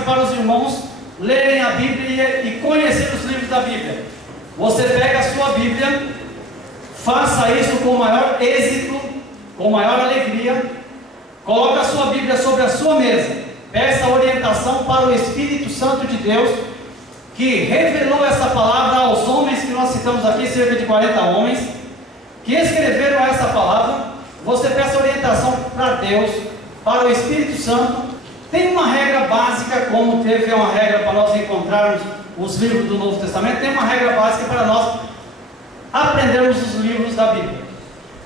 fácil para os irmãos lerem a Bíblia e conhecer os livros da Bíblia. Você pega a sua Bíblia, faça isso com o maior êxito, com maior alegria, coloca a sua Bíblia sobre a sua mesa, peça orientação para o Espírito Santo de Deus, que revelou essa palavra aos homens que nós citamos aqui, cerca de 40 homens, que escreveram essa palavra. Você peça orientação para Deus, para o Espírito Santo. Tem uma regra básica, como teve uma regra para nós encontrarmos os livros do Novo Testamento, tem uma regra básica para nós aprendermos os livros da Bíblia.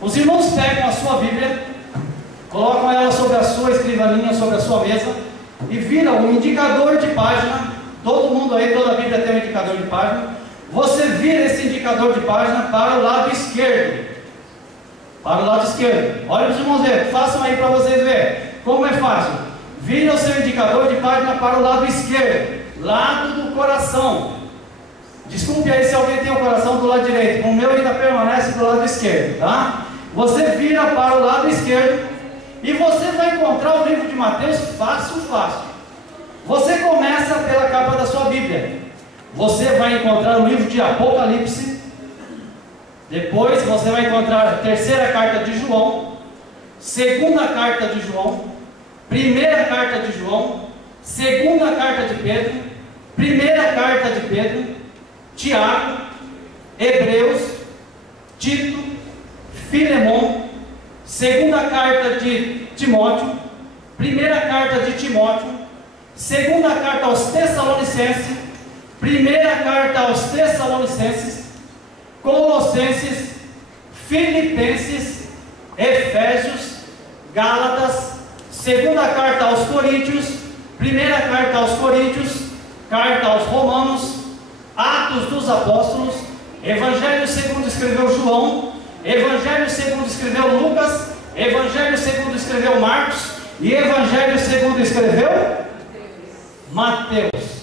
Os irmãos pegam a sua Bíblia, colocam ela sobre a sua escrivaninha, sobre a sua mesa, e viram um indicador de página. Todo mundo aí, toda a Bíblia tem um indicador de página. Você vira esse indicador de página para o lado esquerdo. Para o lado esquerdo. Olha os irmãos ver, façam aí para vocês verem como é fácil. Vira o seu indicador de página para o lado esquerdo, lado do coração. Desculpe aí se alguém tem o coração do lado direito, o meu ainda permanece do lado esquerdo, tá? Você vira para o lado esquerdo e você vai encontrar o livro de Mateus fácil. Você começa pela capa da sua Bíblia. Você vai encontrar o livro de Apocalipse. Depois você vai encontrar a terceira carta de João, segunda carta de João, primeira carta de João, segunda carta de Pedro, primeira carta de Pedro, Tiago, Hebreus, Tito, Filemão, segunda carta de Timóteo, primeira carta de Timóteo, segunda carta aos Tessalonicenses, primeira carta aos Tessalonicenses, Colossenses, Filipenses, Efésios, Gálatas, segunda carta aos Coríntios, primeira carta aos Coríntios, carta aos Romanos, Atos dos Apóstolos, Evangelho segundo escreveu João, Evangelho segundo escreveu Lucas, Evangelho segundo escreveu Marcos e Evangelho segundo escreveu Mateus.